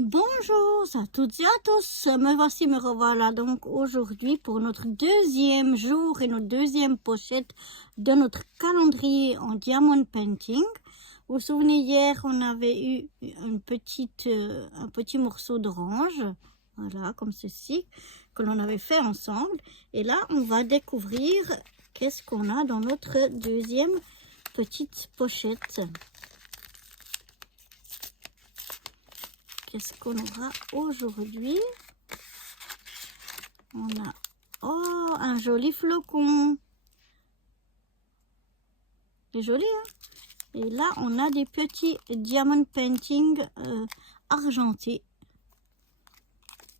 Bonjour à toutes et à tous, me revoilà donc aujourd'hui pour notre deuxième jour et notre deuxième pochette de notre calendrier en diamond painting. Vous vous souvenez, hier on avait eu un petit morceau d'orange, voilà, comme ceci, que l'on avait fait ensemble. Et là on va découvrir qu'est-ce qu'on a dans notre deuxième petite pochette. Qu'est-ce qu'on aura aujourd'hui? On a un joli flocon. C'est joli, hein? Et là, on a des petits diamond painting argentés.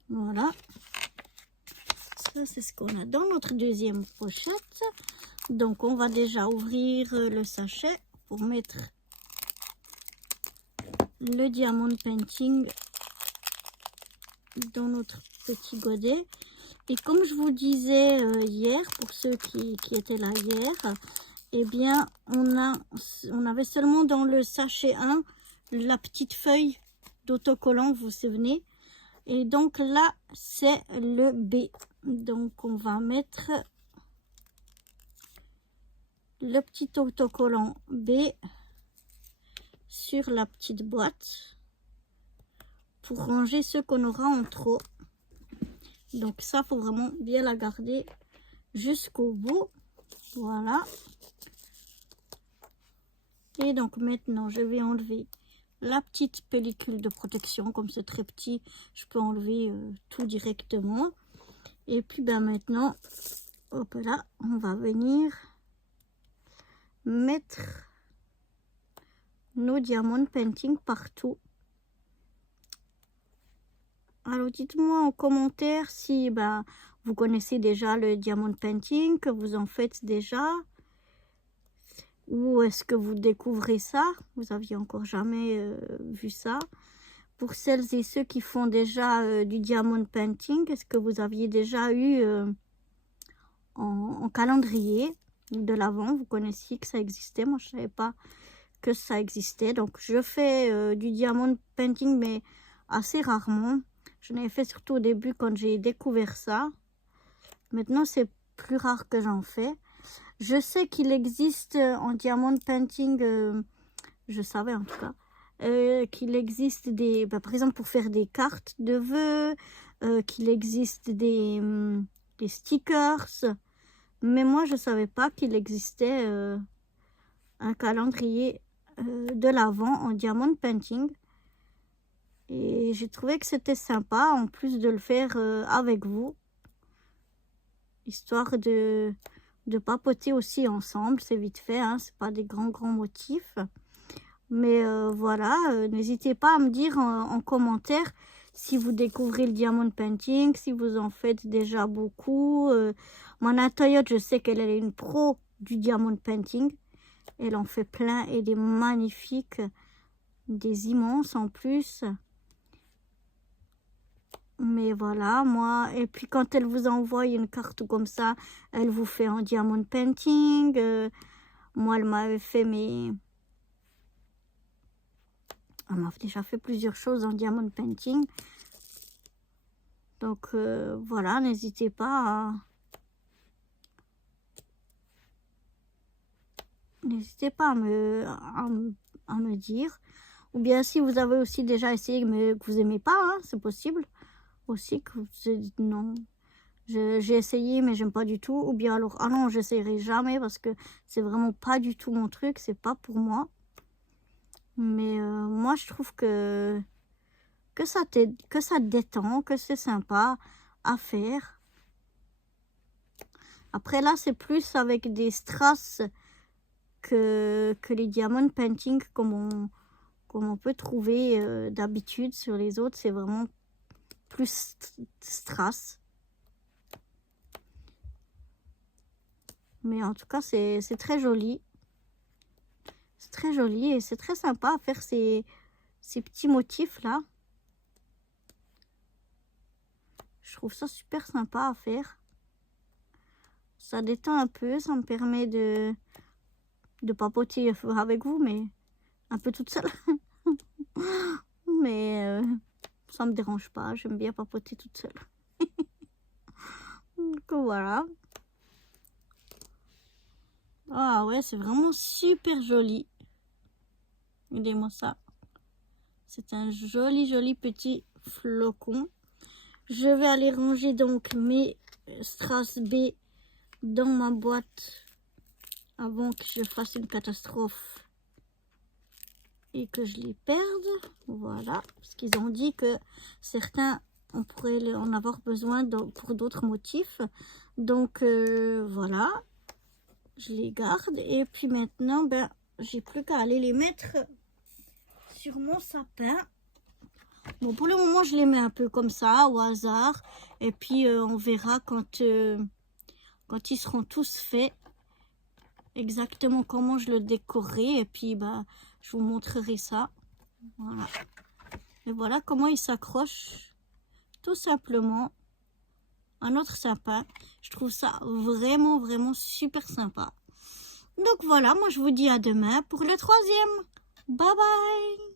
Voilà. Ça, c'est ce qu'on a dans notre deuxième pochette. Donc, on va déjà ouvrir le sachet pour mettre le diamond painting dans notre petit godet. Et comme je vous disais hier, pour ceux qui étaient là hier, eh bien, on avait seulement dans le sachet 1 la petite feuille d'autocollant, vous vous souvenez. Et donc là, c'est le B. Donc, on va mettre le petit autocollant B sur la petite boîte pour ranger ce qu'on aura en trop. Donc ça, faut vraiment bien la garder jusqu'au bout. Voilà. Et donc maintenant, je vais enlever la petite pellicule de protection. Comme c'est très petit, je peux enlever tout directement. Et puis ben maintenant, hop là, on va venir mettre nos diamond painting partout. Alors dites-moi en commentaire si vous connaissez déjà le diamond painting, que vous en faites déjà, ou est-ce que vous découvrez ça, vous aviez encore jamais vu ça. Pour celles et ceux qui font déjà du diamond painting, est-ce que vous aviez déjà eu en calendrier de l'Avent, vous connaissiez que ça existait? Moi je savais pas que ça existait. Donc je fais du diamond painting mais assez rarement. Je l'ai fait surtout au début quand j'ai découvert ça. Maintenant, c'est plus rare que j'en fais. Je sais qu'il existe en diamond painting, je savais en tout cas, qu'il existe des, par exemple pour faire des cartes de vœux, qu'il existe des stickers. Mais moi, je savais pas qu'il existait un calendrier de l'Avent en diamond painting. Et j'ai trouvé que c'était sympa, en plus de le faire avec vous. Histoire de papoter aussi ensemble. C'est vite fait, hein, c'est pas des grands motifs. Mais voilà, n'hésitez pas à me dire en commentaire si vous découvrez le diamond painting, si vous en faites déjà beaucoup. Mon Toyota, je sais qu'elle est une pro du diamond painting. Elle en fait plein et des magnifiques, des immenses en plus. Mais voilà, moi, et puis quand elle vous envoie une carte comme ça, elle vous fait en diamond painting. Moi, elle m'avait fait elle m'a déjà fait plusieurs choses en diamond painting. Donc voilà, n'hésitez pas à me dire. Ou bien si vous avez aussi déjà essayé mais que vous aimez pas, hein, c'est possible aussi que vous dites non. J'ai essayé mais j'aime pas du tout. Ou bien alors, ah non, j'essaierai jamais parce que c'est vraiment pas du tout mon truc, c'est pas pour moi. Mais moi je trouve que ça détend, que c'est sympa à faire. Après là, c'est plus avec des strass que les diamond painting comme on peut trouver d'habitude sur les autres. C'est vraiment plus strass. Mais en tout cas, c'est très joli. C'est très joli et c'est très sympa à faire ces petits motifs là. Je trouve ça super sympa à faire. Ça détend un peu, ça me permet de papoter avec vous, mais un peu toute seule. Mais ça me dérange pas, j'aime bien papoter toute seule. Donc voilà. Ah ouais, c'est vraiment super joli. Regardez-moi ça. C'est un joli petit flocon. Je vais aller ranger donc mes strass B dans ma boîte avant que je fasse une catastrophe et que je les perde. Voilà, parce qu'ils ont dit que certains, on pourrait en avoir besoin pour d'autres motifs. Donc voilà, je les garde. Et puis maintenant, ben, j'ai plus qu'à aller les mettre sur mon sapin. Bon, pour le moment, je les mets un peu comme ça, au hasard. Et puis, on verra quand ils seront tous faits, exactement comment je le décorerai. Et puis, bah, je vous montrerai ça. Voilà. Et voilà comment il s'accroche tout simplement à notre sapin. Je trouve ça vraiment super sympa. Donc voilà, moi je vous dis à demain pour le 3e. Bye bye!